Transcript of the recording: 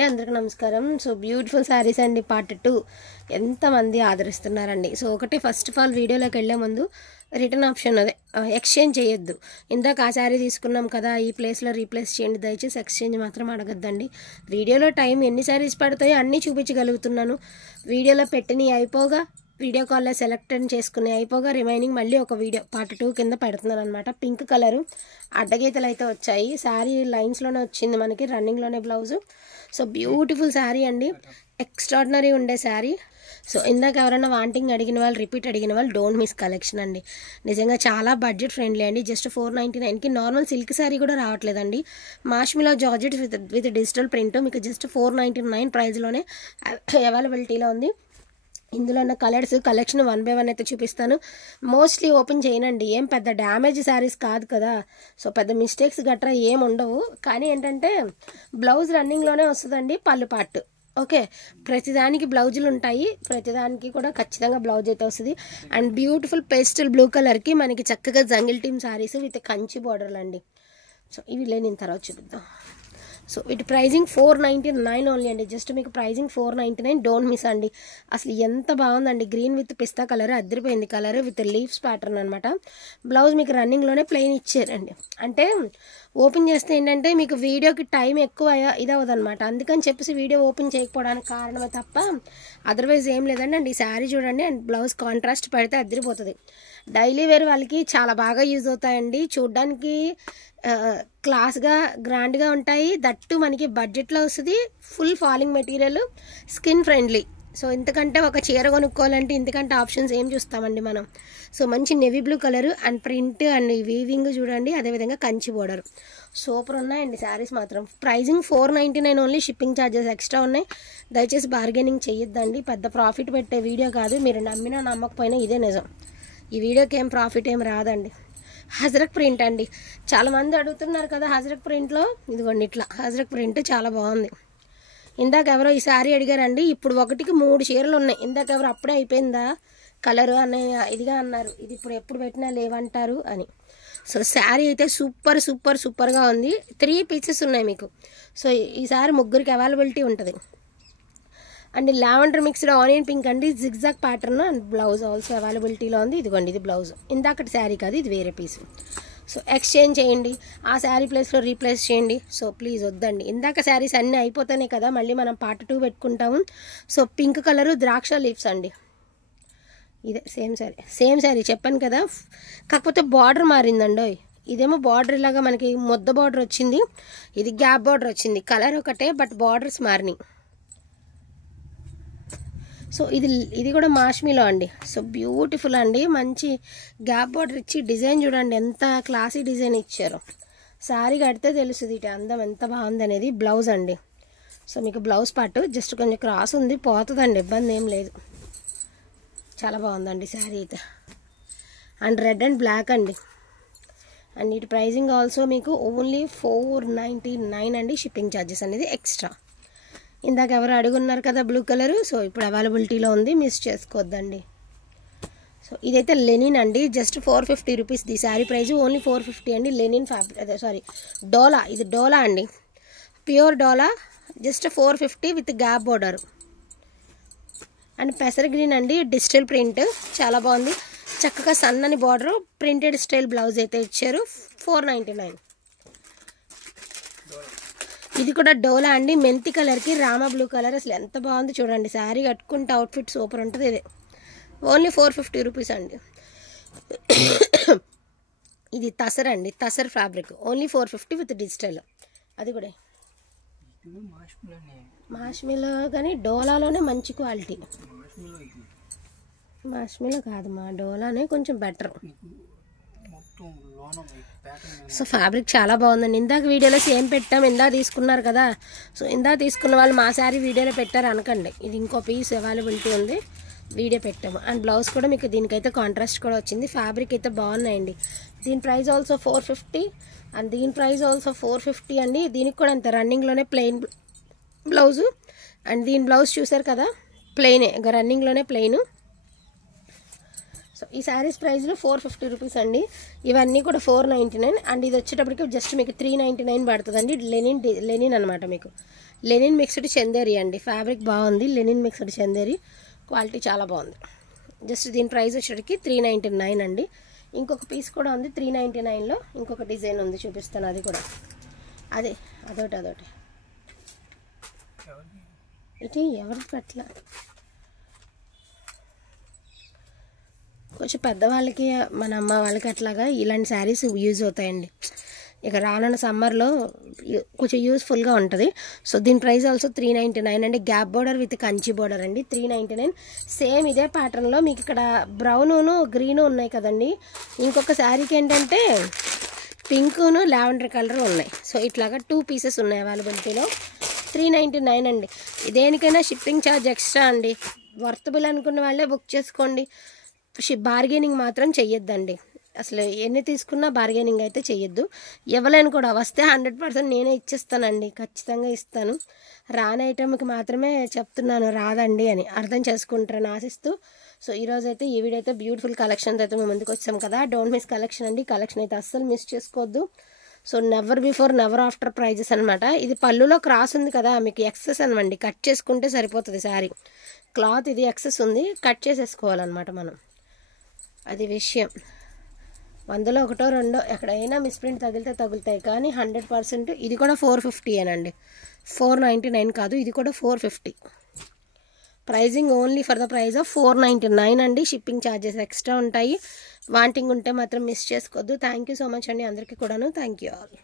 అందరికీ నమస్కారం. So beautiful saris అండి పార్ట్ 2 ఎంతమంది ఆదరిస్తున్నారండి. సో ఒకటి ఫస్ట్ ఆఫ్ ఆల్ వీడియోలోకి వెళ్ళే ముందు రిటర్న్ ఆప్షన్ అదే ఎక్స్చేంజ్ చేయొద్దు. ఇందాక ఆ శారీ తీసుకున్నాం కదా ఈ ప్లేస్లో రీప్లేస్ చేయండి, దయచేసి ఎక్స్చేంజ్ మాత్రం అడగద్దండి. వీడియోలో టైం ఎన్ని శారీస్ పడతాయో అన్నీ చూపించగలుగుతున్నాను. వీడియోలో పెట్టినవి అయిపోగా వీడియో కాల్లో సెలెక్ట్ చేసుకుని అయిపోగా రిమైనింగ్ మళ్ళీ ఒక వీడియో పార్ట్ 2 కింద పెడుతున్నాను అనమాట. పింక్ కలరు అడ్డగీతలు అయితే వచ్చాయి. శారీ లైన్స్లోనే వచ్చింది మనకి, రన్నింగ్లోనే బ్లౌజు. సో బ్యూటిఫుల్ శారీ అండి, ఎక్స్ట్రాడినరీ ఉండే శారీ. సో ఇందాక ఎవరైనా వాంటింగ్ అడిగిన వాళ్ళు, రిపీట్ అడిగిన వాళ్ళు డోంట్ మిస్ కలెక్షన్ అండి. నిజంగా చాలా బడ్జెట్ ఫ్రెండ్లీ అండి. జస్ట్ 499కి నార్మల్ సిల్క్ శారీ కూడా రావట్లేదండి. మాష్మిలో జార్జెట్ విత్ డిజిటల్ ప్రింట్ మీకు జస్ట్ 499 ప్రైస్లోనే అవైలబిలిటీలో ఉంది. ఇందులో ఉన్న కలెక్షన్ 1 by 1 అయితే చూపిస్తాను. మోస్ట్లీ ఓపెన్ చేయనండి, ఏం పెద్ద డ్యామేజ్ శారీస్ కాదు కదా, సో పెద్ద మిస్టేక్స్ గట్రా ఏం ఉండవు. కానీ ఏంటంటే బ్లౌజ్ రన్నింగ్లోనే వస్తుందండి, పళ్ళు పార్ట్ ఓకే. ప్రతిదానికి బ్లౌజులు ఉంటాయి, ప్రతిదానికి కూడా ఖచ్చితంగా బ్లౌజ్ అయితే వస్తుంది. అండ్ బ్యూటిఫుల్ పేస్టల్ బ్లూ కలర్కి మనకి చక్కగా jungle theme saris with Kanchi బార్డర్లు అండి. సో ఇవి లేని తర్వాత చూపిద్దాం. సో వీటి ప్రైజింగ్ 499 ఓన్లీ అండి. జస్ట్ మీకు ప్రైజింగ్ 499, డోంట్ మిస్ అండి. అసలు ఎంత బాగుందండి, గ్రీన్ విత్ పిస్తా కలర్, అద్దరిపోయింది కలర్ విత్ లీవ్స్ ప్యాటర్న్ అనమాట. బ్లౌజ్ మీకు రన్నింగ్లోనే ప్లెయిన్ ఇచ్చారండి. అంటే ఓపెన్ చేస్తే ఏంటంటే మీకు వీడియోకి టైం ఎక్కువ ఇదవదు అనమాట, అందుకని చెప్పేసి వీడియో ఓపెన్ చేయకపోవడానికి కారణమే తప్ప అదర్వైజ్ ఏం లేదండి. అండ్ ఈ శారీ చూడండి, అండ్ బ్లౌజ్ కాంట్రాస్ట్ పెడితే అద్దరిపోతుంది. డైలీ వేర్ వాళ్ళకి చాలా బాగా యూజ్ అవుతాయండి. చూడ్డానికి క్లాస్గా గ్రాండ్గా ఉంటాయి, దట్టు మనకి బడ్జెట్లో వస్తుంది. Full falling material, skin friendly. So ఇంతకంటే ఒక చీర కొనుక్కోవాలంటే ఇంతకంటే ఆప్షన్స్ ఏం చూస్తామండి మనం. సో మంచి navy blue colour and print and weaving చూడండి, అదేవిధంగా కంచి బోర్డర్ సూపర్ ఉన్నాయండి శారీస్ మాత్రం. Pricing 499 only, shipping charges extra ఉన్నాయి. దయచేసి బార్గెనింగ్ చేయొద్దండి, పెద్ద ప్రాఫిట్ పెట్టే వీడియో కాదు. మీరు నమ్మినా నమ్మకపోయినా ఇదే నిజం, ఈ వీడియోకి ఏం ప్రాఫిట్ ఏం రాదండి. హజరక్ ప్రింట్ అండి, చాలామంది అడుగుతున్నారు కదా హజరక్ ప్రింట్లో, ఇదిగోండి ఇట్లా హజరక్ ప్రింట్ చాలా బాగుంది. ఇందాక ఎవరో ఈ శారీ అడిగారండి, ఇప్పుడు 1కి 3 చీరలు ఉన్నాయి. ఇందాక ఎవరు అప్పుడే అయిపోయిందా కలరు అని ఇదిగా అన్నారు, ఇది ఇప్పుడు ఎప్పుడు పెట్టినా లేవంటారు అని. సో శారీ అయితే సూపర్ సూపర్ సూపర్గా ఉంది. 3 పీసెస్ ఉన్నాయి మీకు. సో ఈ సారీ ముగ్గురికి అవైలబిలిటీ ఉంటుంది. And lavender mixed onion pink అండి, zigzag pattern and blouse also అవైలబిలిటీలో ఉంది. ఇదిగోండి ఇది బ్లౌజ్, ఇందాకటి శారీ కాదు, ఇది వేరే పీస్. సో ఎక్స్చేంజ్ చేయండి, ఆ శారీ ప్లేస్లో రీప్లేస్ చేయండి. సో ప్లీజ్ వద్దండి, ఇందాక శారీస్ అన్నీ అయిపోతానే కదా మళ్ళీ మనం పార్ట్ 2 పెట్టుకుంటాము. సో పింక్ కలరు ద్రాక్ష లీవ్స్ అండి, ఇదే సేమ్ శారీ చెప్పాను కదా, కాకపోతే బార్డర్ మారిందండి. ఇదేమో బార్డర్ ఇలాగా మనకి ముద్ద బార్డర్ వచ్చింది, ఇది గ్యాప్ బార్డర్ వచ్చింది. కలర్ ఒకటే బట్ బార్డర్స్ మారినాయి. సో ఇది కూడా మాష్మిలో అండి. సో బ్యూటిఫుల్ అండి, మంచి గ్యాప్ బార్డర్ ఇచ్చి డిజైన్ చూడండి ఎంత క్లాసీ డిజైన్ ఇచ్చారు. శారీ కడితే తెలుస్తుంది ఇటు అందం ఎంత బాగుంది అనేది. బ్లౌజ్ అండి, సో మీకు బ్లౌజ్ పార్ట్ జస్ట్ కొంచెం క్రాస్ ఉంది, పోతుందండి, ఇబ్బంది ఏం లేదు. చాలా బాగుందండి శారీ అయితే. అండ్ రెడ్ అండ్ బ్లాక్ అండి. అండ్ ఇటు ప్రైజింగ్ ఆల్సో మీకు ఓన్లీ 499 అండి, షిప్పింగ్ ఛార్జెస్ అనేది ఎక్స్ట్రా. ఇందాక ఎవరు అడుగున్నారు కదా బ్లూ కలరు, సో ఇప్పుడు అవైలబిలిటీలో ఉంది, మిస్ చేసుకోవద్దండి. సో ఇదైతే లెనిన్ అండి, just 450 rupees. The sari price only 450 అండి. లెనిన్ ఫ్యాబ్రిక్, అదే డోలా, ఇది డోలా అండి, ప్యూర్ డోలా, just 450 with gap border. And పెసర్ గ్రీన్ అండి, డిజిటల్ ప్రింట్ చాలా బాగుంది, చక్కగా సన్నని బార్డర్, ప్రింటెడ్ స్టైల్ బ్లౌజ్ అయితే ఇచ్చారు. 499. ఇది కూడా డోలా అండి, మెంతి కలర్కి రామా బ్లూ కలర్, అసలు ఎంత బాగుంది చూడండి. శారీ కట్టుకుంటే అవుట్ఫిట్ సూపర్ ఉంటుంది. ఇది ఓన్లీ 450 రూపీస్ అండి. ఇది తసర్ అండి, tussar fabric, only 450 with digital. అది కూడా మాష్మిలో కానీ డోలాలోనే మంచి క్వాలిటీ. మాష్మిలో కాదు, మా డోలానే కొంచెం బెటర్. సో ఫ్యాబ్రిక్ చాలా బాగుందండి. ఇందాక వీడియోలో సేమ్ పెట్టాం, ఇందా తీసుకున్నారు కదా, సో ఇందా తీసుకున్న వాళ్ళు మా శారీ వీడియోలో పెట్టారు అనకండి, ఇది ఇంకో పీస్ అవైలబిలిటీ ఉంది, వీడియో పెట్టాము. అండ్ బ్లౌజ్ కూడా మీకు దీనికైతే కాంట్రాస్ట్ కూడా వచ్చింది. ఫ్యాబ్రిక్ అయితే బాగున్నాయండి. దీని ప్రైస్ ఆల్సో 450 అండ్ దీని ప్రైస్ ఆల్సో 450 అండి. దీనికి కూడా అంత రన్నింగ్లోనే ప్లెయిన్ బ్లౌజు. అండ్ దీని బ్లౌజ్ చూసారు కదా, ప్లెయినే, రన్నింగ్లోనే ప్లెయిన్. సో ఈ శారీస్ ప్రైస్లో 450 రూపీస్ అండి. ఇవన్నీ కూడా 499 అండ్ ఇది వచ్చేటప్పటికి జస్ట్ మీకు 399 పడుతుందండి. లెనిన్ అనమాట, మీకు లెనిన్ మిక్స్డ్ చందేరి అండి. ఫ్యాబ్రిక్ బాగుంది, లెనిన్ మిక్స్డ్ చందేరి, క్వాలిటీ చాలా బాగుంది. జస్ట్ దీని ప్రైస్ వచ్చేటికి 399 అండి. ఇంకొక పీస్ కూడా ఉంది 399లో, ఇంకొక డిజైన్ ఉంది చూపిస్తాను, అది కూడా అదొకటి ఇటు ఎవరి పట్ల కొంచెం పెద్దవాళ్ళకి, మన అమ్మ వాళ్ళకి అట్లాగా ఇలాంటి శారీస్ యూజ్ అవుతాయండి. ఇక రానున్న సమ్మర్లో కొంచెం యూస్ఫుల్గా ఉంటుంది. సో దీని ప్రైస్ ఆల్సో 399 అండి. Gap border with Kanchi border అండి, 399. సేమ్ ఇదే ప్యాటర్న్లో మీకు ఇక్కడ బ్రౌను గ్రీను ఉన్నాయి కదండి. ఇంకొక శారీకి ఏంటంటే పింకును లావెండర్ కలర్ ఉన్నాయి. సో ఇట్లాగా 2 పీసెస్ ఉన్నాయి అవైలబిలిటీలో. 399 అండి. దేనికైనా షిప్పింగ్ ఛార్జ్ ఎక్స్ట్రా అండి. వర్తబుల్ అనుకున్న వాళ్ళే బుక్ చేసుకోండి. బార్గెనింగ్ మాత్రం చెయ్యొద్దండి. అసలు ఎన్ని తీసుకున్నా బార్గెనింగ్ అయితే చెయ్యొద్దు. ఎవరైనా కూడా వస్తే 100% నేనే ఇచ్చేస్తానండి, ఖచ్చితంగా ఇస్తాను. రాని ఐటమ్కి మాత్రమే చెప్తున్నాను, రాదండి అని అర్థం చేసుకుంటారని ఆశిస్తూ. సో ఈరోజు అయితే ఈ వీడియో అయితే బ్యూటిఫుల్ కలెక్షన్స్ అయితే మేము ముందుకు వచ్చాం కదా. డోంట్ మిస్ కలెక్షన్ అండి. కలెక్షన్ అయితే అస్సలు మిస్ చేసుకోవద్దు. So never before never after prices అనమాట. ఇది పళ్ళులో క్రాస్ ఉంది కదా, మీకు ఎక్సెస్ అనమండి, కట్ చేసుకుంటే సరిపోతుంది శారీ. క్లాత్ ఇది ఎక్సెస్ ఉంది, కట్ చేసేసుకోవాలన్నమాట మనం, అది విషయం. 100లో 1 2 ఎక్కడైనా మిస్ప్రింట్ తగిలితే తగులుతాయి, కానీ 100% ఇది కూడా 450 అనండి, 499 కాదు, ఇది కూడా 450. Pricing only for the price of 499 అండి. షిప్పింగ్ ఛార్జెస్ ఎక్స్ట్రా ఉంటాయి. వాంటింగ్ ఉంటే మాత్రం మిస్ చేసుకోవద్దు. థ్యాంక్ యూ సో మచ్ అండి అందరికీ కూడాను. Thank you all.